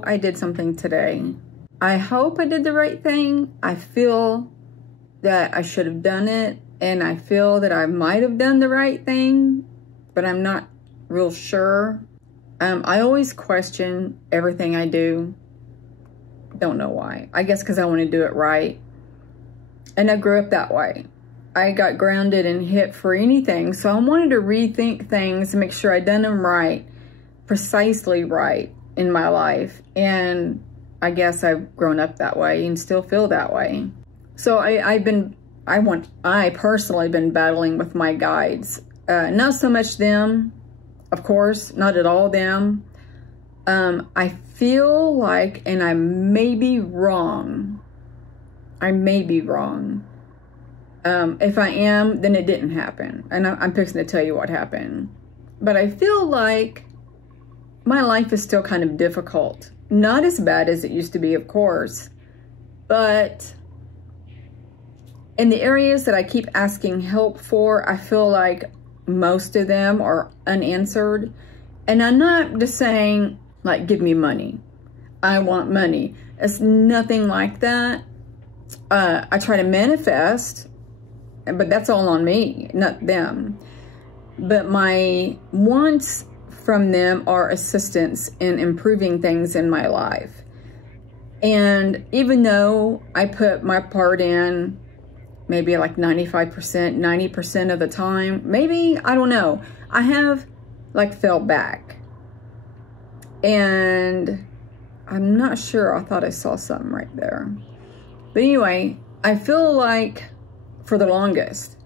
know I did something today. I hope I did the right thing. I feel that I should have done it, and I feel that I might have done the right thing, but I'm not real sure. I always question everything I do. Don't know why. I guess because I want to do it right. And I grew up that way. I got grounded and hit for anything, so I wanted to rethink things and make sure I'd done them right, precisely right in my life. And I guess I've grown up that way and still feel that way. So I personally been battling with my guides. Not so much them, of course, not at all them. I feel like, and I may be wrong. If I am, then it didn't happen. And I'm fixing to tell you what happened. But I feel like my life is still kind of difficult. Not as bad as it used to be, of course. But in the areas that I keep asking help for, I feel like most of them are unanswered. And I'm not just saying, like, give me money. I want money. It's nothing like that. I try to manifest, but that's all on me, not them. But my wants from them are assistance in improving things in my life. And even though I put my part in maybe like 95%, 90% of the time, maybe, I don't know, I have like fell back. And I'm not sure, I thought I saw something right there. But anyway, I feel like for the longest,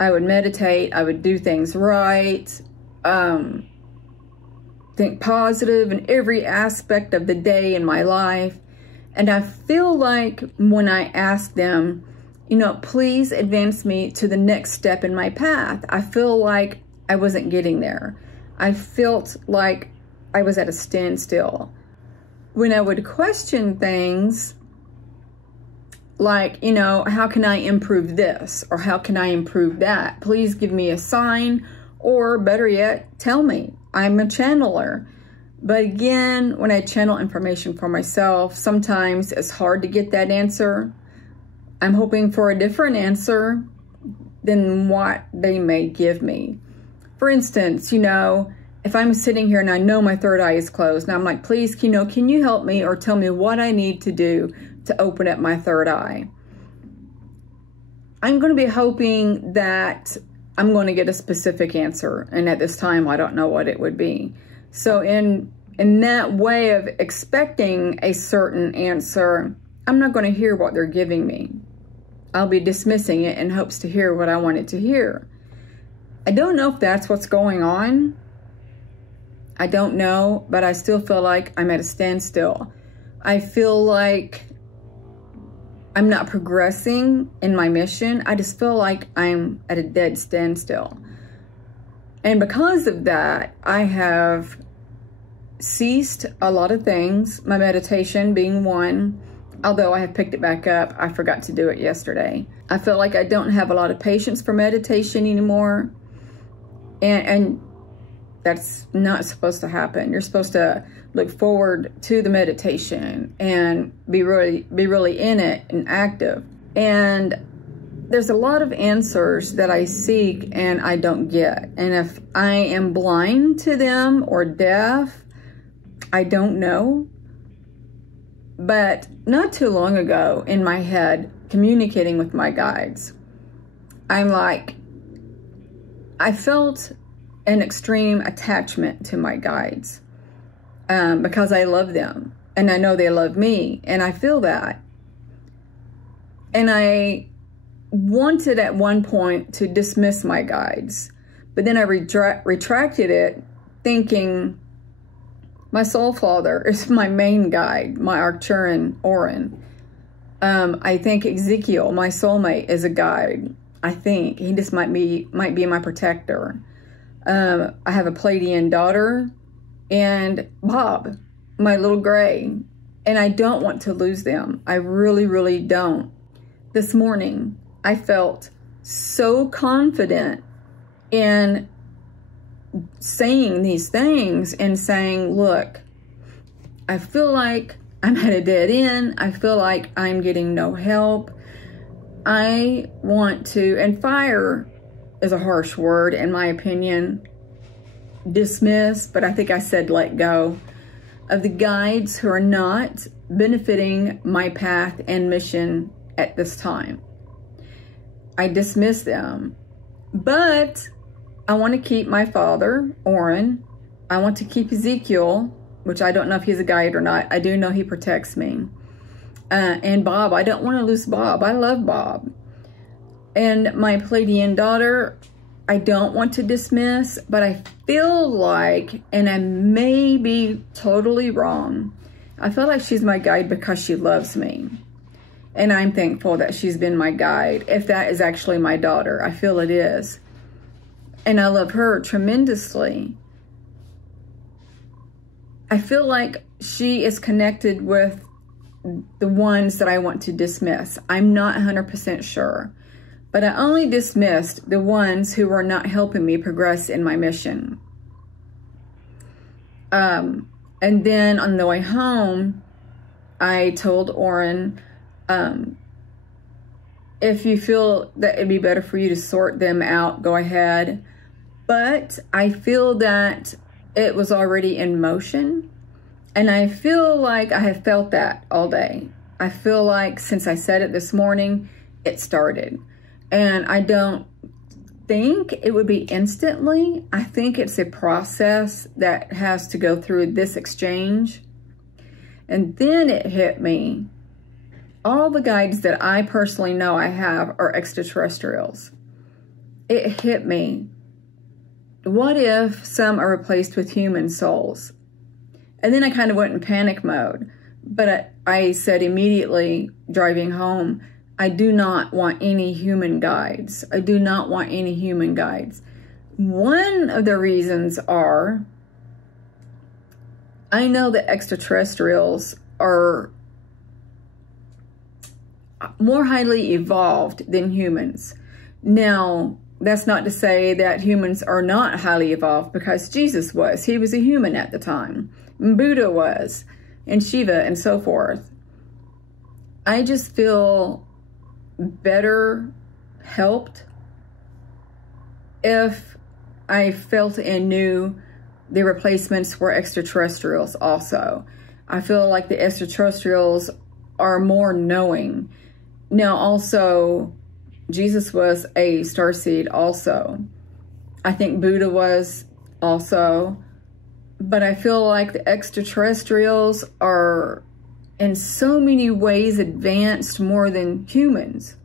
I would meditate, I would do things right, think positive in every aspect of the day in my life. And I feel like when I ask them, you know, please advance me to the next step in my path, I feel like I wasn't getting there. I felt like I was at a standstill. When I would question things, like, you know, how can I improve this? Or how can I improve that? Please give me a sign, or better yet, tell me. I'm a channeler. But again, when I channel information for myself, sometimes it's hard to get that answer. I'm hoping for a different answer than what they may give me. For instance, you know, if I'm sitting here and I know my third eye is closed, and I'm like, please, you know, can you help me or tell me what I need to do to open up my third eye? I'm going to be hoping that I'm going to get a specific answer. And at this time, I don't know what it would be. So in that way of expecting a certain answer, I'm not going to hear what they're giving me. I'll be dismissing it in hopes to hear what I wanted to hear. I don't know if that's what's going on. I don't know, but I still feel like I'm at a standstill. I feel like I'm not progressing in my mission. I just feel like I'm at a dead standstill. And because of that, I have ceased a lot of things, my meditation being one. Although I have picked it back up, I forgot to do it yesterday. I feel like I don't have a lot of patience for meditation anymore. And that's not supposed to happen. You're supposed to look forward to the meditation and be really in it and active. And there's a lot of answers that I seek and I don't get. And if I am blind to them or deaf, I don't know. But not too long ago, in my head, communicating with my guides, I'm like, I felt an extreme attachment to my guides because I love them and I know they love me, and I feel that. And I wanted at one point to dismiss my guides, but then I retracted it, thinking my soul father is my main guide, my Arcturan Orin. I think Ezekiel, my soulmate, is a guide. I think he just might be my protector. I have a Pleiadian daughter, and Bob, my little gray, and I don't want to lose them. I really, really don't. This morning, I felt so confident in saying these things and saying, look, I feel like I'm at a dead end. I feel like I'm getting no help. I want to, and fire is a harsh word in my opinion, dismiss, but I think I said let go of the guides who are not benefiting my path and mission at this time. I dismiss them, but I want to keep my father, Orrin. I want to keep Ezekiel, which I don't know if he's a guide or not. I do know he protects me. And Bob, I don't want to lose Bob. I love Bob. And my Pleiadian daughter, I don't want to dismiss, but I feel like, and I may be totally wrong, I feel like she's my guide because she loves me. And I'm thankful that she's been my guide. If that is actually my daughter, I feel it is. And I love her tremendously. I feel like she is connected with the ones that I want to dismiss. I'm not 100% sure. But I only dismissed the ones who were not helping me progress in my mission. And then on the way home, I told Orrin, if you feel that it'd be better for you to sort them out, go ahead. But I feel that it was already in motion. And I feel like I have felt that all day. I feel like since I said it this morning, it started. And I don't think it would be instantly. I think it's a process that has to go through this exchange. And then it hit me. All the guides that I personally know I have are extraterrestrials. It hit me. What if some are replaced with human souls? And then I kind of went in panic mode. But I said immediately, driving home, I do not want any human guides. I do not want any human guides. One of the reasons are, I know that extraterrestrials are more highly evolved than humans. Now, that's not to say that humans are not highly evolved, because Jesus was. He was a human at the time. And Buddha was, and Shiva, and so forth. I just feel better helped if I felt and knew the replacements were extraterrestrials also. I feel like the extraterrestrials are more knowing. Now also, Jesus was a starseed also. I think Buddha was also. But I feel like the extraterrestrials are in so many ways advanced more than humans.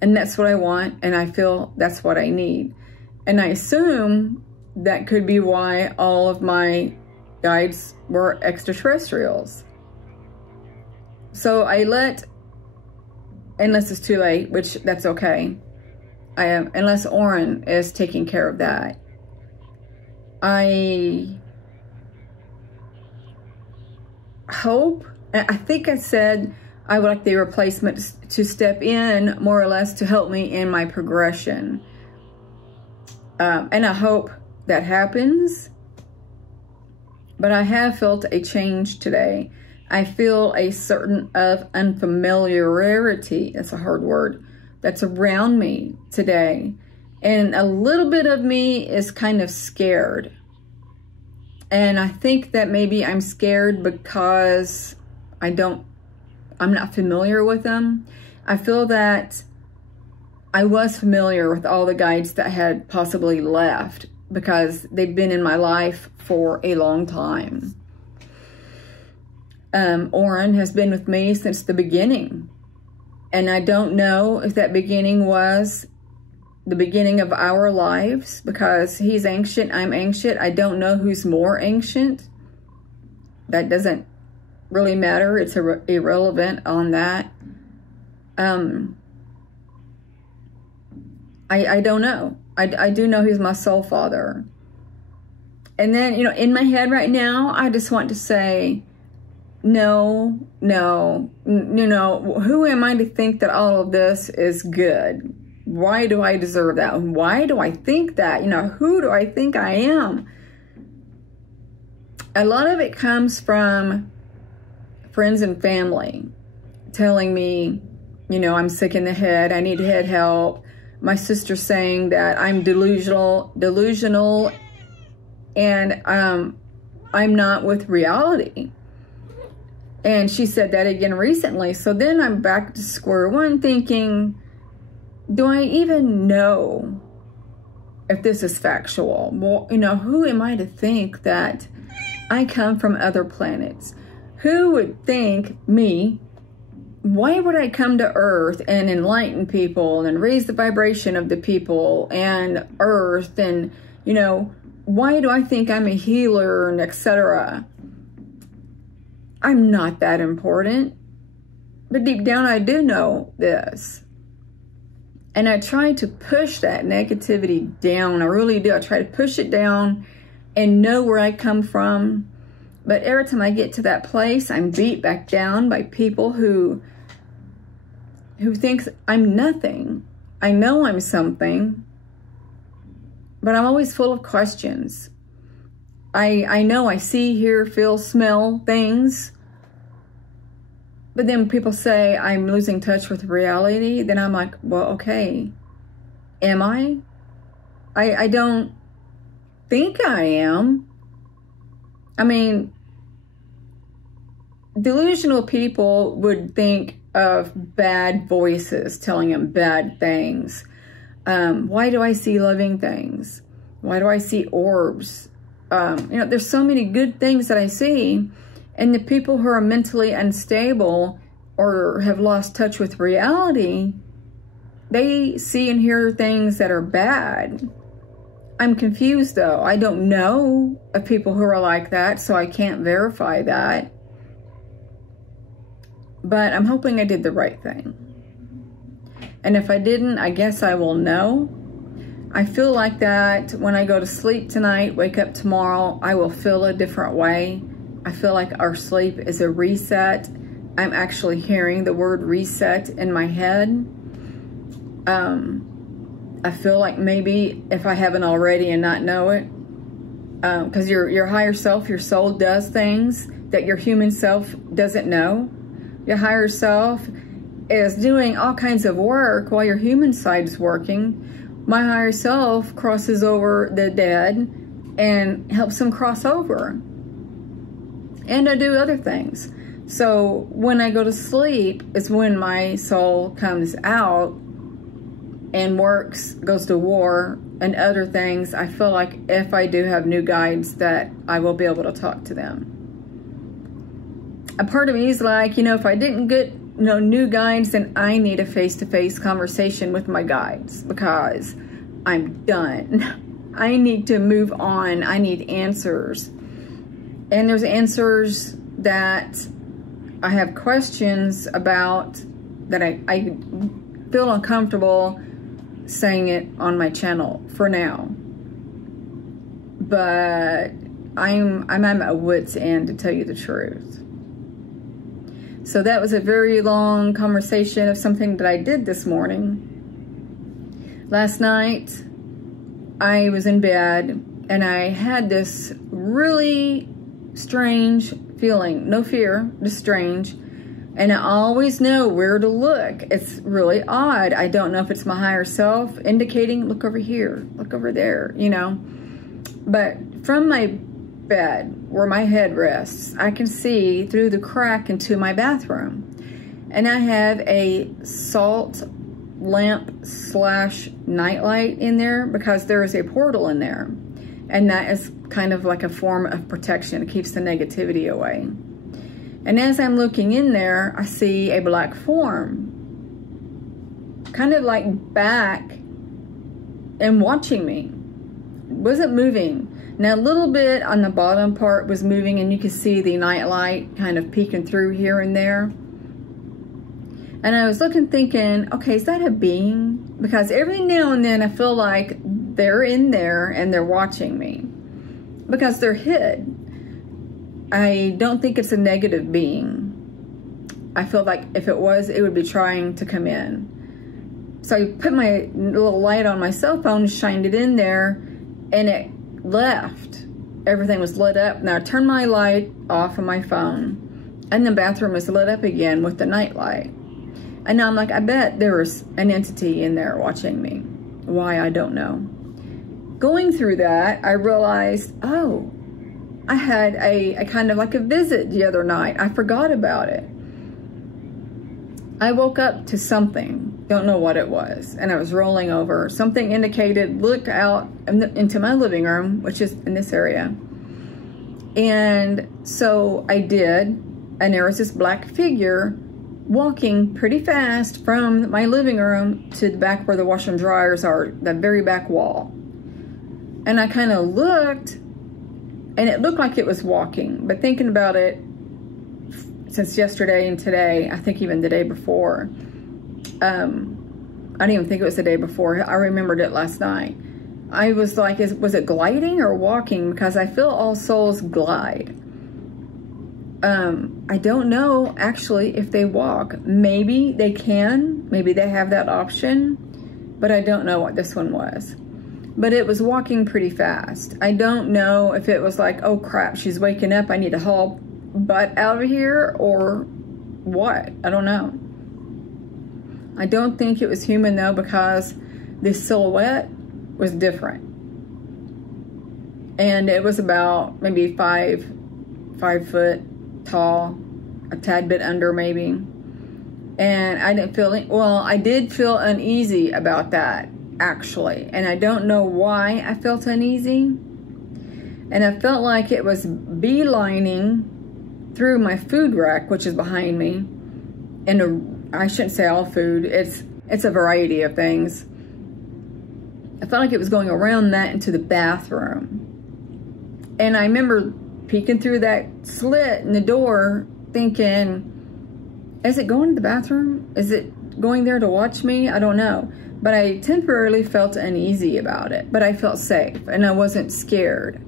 And that's what I want, and I feel that's what I need. And I assume that could be why all of my guides were extraterrestrials. So I let, unless it's too late, which that's okay, unless Orrin is taking care of that, I hope, I think I said I would like the replacements to step in more or less to help me in my progression. And I hope that happens. But I have felt a change today. I feel a certain of unfamiliarity, that's a hard word, that's around me today. And a little bit of me is kind of scared. And I think that maybe I'm scared because I'm not familiar with them. I feel that I was familiar with all the guides that had possibly left because they've been in my life for a long time. Orrin has been with me since the beginning. And I don't know if that beginning was the beginning of our lives, because he's ancient, I'm ancient. I don't know who's more ancient. That doesn't really matter. It's irrelevant on that. I don't know. I do know he's my soul father. And then, in my head right now, I just want to say, no, who am I to think that all of this is good? Why do I deserve that? Why do I think that? Who do I think I am? a lot of it comes from friends and family telling me, you know, I'm sick in the head, I need head help. My sister saying that I'm delusional, and I'm not with reality. And she said that again recently. So then I'm back to square one thinking, do I even know if this is factual? Well, you know, who am I to think that I come from other planets? Who would think me? Why would I come to Earth and enlighten people and raise the vibration of the people and Earth? And, you know, why do I think I'm a healer and etc.? I'm not that important. But deep down, I do know this. And I try to push that negativity down. I really do. I try to push it down and know where I come from. But every time I get to that place, I'm beat back down by people who thinks I'm nothing. I know I'm something, but I'm always full of questions. I know I see, hear, feel, smell things, but then people say I'm losing touch with reality. Then I'm like, well, okay, am I? I don't think I am. I mean, delusional people would think of bad voices telling them bad things. Why do I see living things? Why do I see orbs? You know, there's so many good things that I see. And the people who are mentally unstable or have lost touch with reality, they see and hear things that are bad. I'm confused though. I don't know of people who are like that, so I can't verify that. But I'm hoping I did the right thing. And if I didn't, I guess I will know. I feel like that when I go to sleep tonight, wake up tomorrow, I will feel a different way. I feel like our sleep is a reset. I'm actually hearing the word reset in my head. I feel like maybe if I haven't already and not know it, because your higher self, your soul does things that your human self doesn't know. Your higher self is doing all kinds of work while your human side is working. My higher self crosses over the dead and helps them cross over. And I do other things. So when I go to sleep is when my soul comes out and works, goes to war and other things. I feel like if I do have new guides that I will be able to talk to them. A part of me is like, you know, if I didn't get new guides, then I need a face-to-face conversation with my guides because I'm done. I need to move on. I need answers. And there's answers that I have questions about that I feel uncomfortable saying it on my channel for now. But I'm at my wit's end, to tell you the truth. So that was a very long conversation of something that I did this morning. Last night, I was in bed and I had this really strange feeling. No fear, just strange. And I always know where to look. It's really odd. I don't know if it's my higher self indicating, look over here, look over there, you know. But from my bed where my head rests, I can see through the crack into my bathroom. And I have a salt lamp slash nightlight in there because there is a portal in there. And that is kind of like a form of protection. It keeps the negativity away. And as I'm looking in there, I see a black form, kind of like back and watching me. It wasn't moving. Now a little bit on the bottom part was moving, and you could see the nightlight kind of peeking through here and there. And I was looking thinking, okay, is that a being? Because every now and then I feel like they're in there and they're watching me because they're hid. I don't think it's a negative being. I feel like if it was, it would be trying to come in. So I put my little light on my cell phone, shined it in there, and it left. everything was lit up. Now I turned my light off on my phone, and the bathroom was lit up again with the night light. And now I'm like, I bet there was an entity in there watching me. Why, I don't know. Going through that, I realized, oh, I had a kind of like a visit the other night. I forgot about it. I woke up to something, don't know what it was, and I was rolling over. Something indicated, look out into my living room, which is in this area. And so I did, and there was this black figure walking pretty fast from my living room to the back where the washer and dryers are, the very back wall. And I kind of looked, and it looked like it was walking, but thinking about it since yesterday and today, I think even the day before, I didn't even think it was the day before. I remembered it last night. I was like, was it gliding or walking? Because I feel all souls glide. I don't know actually if they walk. Maybe they can, maybe they have that option, but I don't know what this one was. But it was walking pretty fast. I don't know if it was like, oh crap, she's waking up, I need to haul butt out of here, or what. I don't know. I don't think it was human though, because the silhouette was different. And it was about maybe five foot tall, a tad bit under maybe. And I didn't feel, well, I did feel uneasy about that actually. And I don't know why I felt uneasy. And I felt like it was beelining through my food rack, which is behind me. And I shouldn't say all food, it's a variety of things. I felt like it was going around that into the bathroom. And I remember peeking through that slit in the door thinking, is it going to the bathroom? Is it going there to watch me? I don't know. But I temporarily felt uneasy about it, but I felt safe and I wasn't scared.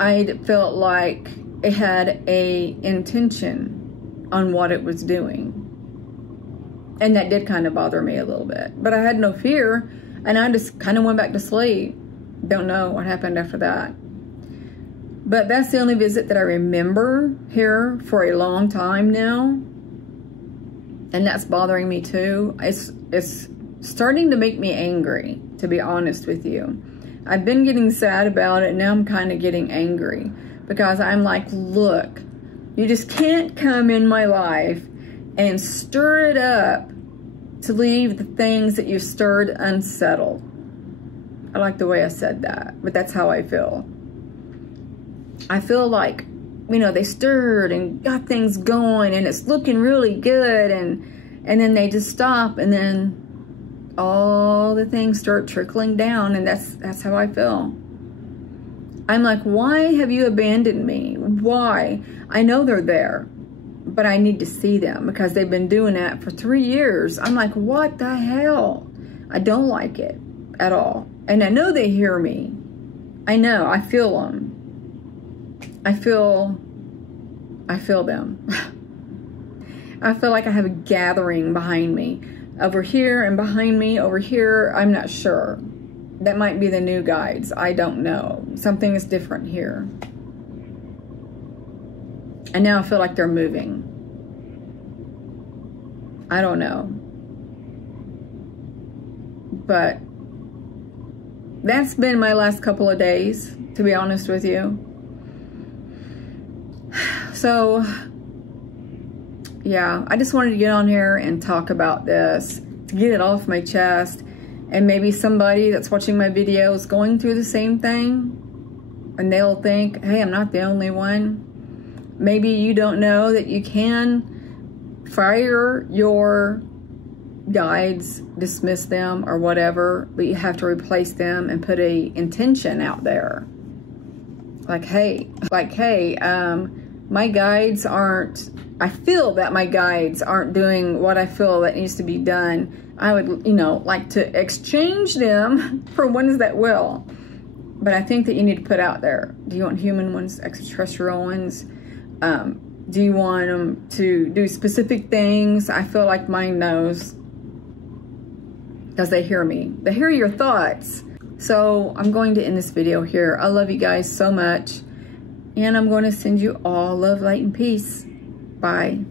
I felt like it had a intention on what it was doing. And that did kind of bother me a little bit, but I had no fear, and I just kind of went back to sleep. Don't know what happened after that. But that's the only visit that I remember here for a long time now. And that's bothering me too. It's starting to make me angry, to be honest with you. I've been getting sad about it, and now I'm kind of getting angry. Because I'm like, look, you just can't come in my life and stir it up to leave the things that you stirred unsettled. I like the way I said that, but that's how I feel. I feel like, you know, they stirred and got things going and it's looking really good, and then they just stop, and then all the things start trickling down, and that's how I feel. I'm like, why have you abandoned me? Why? I know they're there, but I need to see them because they've been doing that for 3 years. I'm like, what the hell? I don't like it at all. And I know they hear me. I know, I feel them. I feel them. I feel like I have a gathering behind me. Over here and behind me, over here, I'm not sure. That might be the new guides. I don't know. Something is different here. And now I feel like they're moving. I don't know. But that's been my last couple of days, to be honest with you. So, yeah, I just wanted to get on here and talk about this, to get it off my chest. And maybe somebody that's watching my video is going through the same thing, and they'll think, hey, I'm not the only one. Maybe you don't know that you can fire your guides, dismiss them or whatever, but you have to replace them and put a intention out there. Like, hey, my guides aren't, I feel that my guides aren't doing what I feel that needs to be done. I would, you know, like to exchange them for ones that will. But I think that you need to put out there. Do you want human ones, extraterrestrial ones? Do you want them to do specific things? I feel like mine knows. Because they hear me. They hear your thoughts. So I'm going to end this video here. I love you guys so much. And I'm going to send you all love, light, and peace. Bye.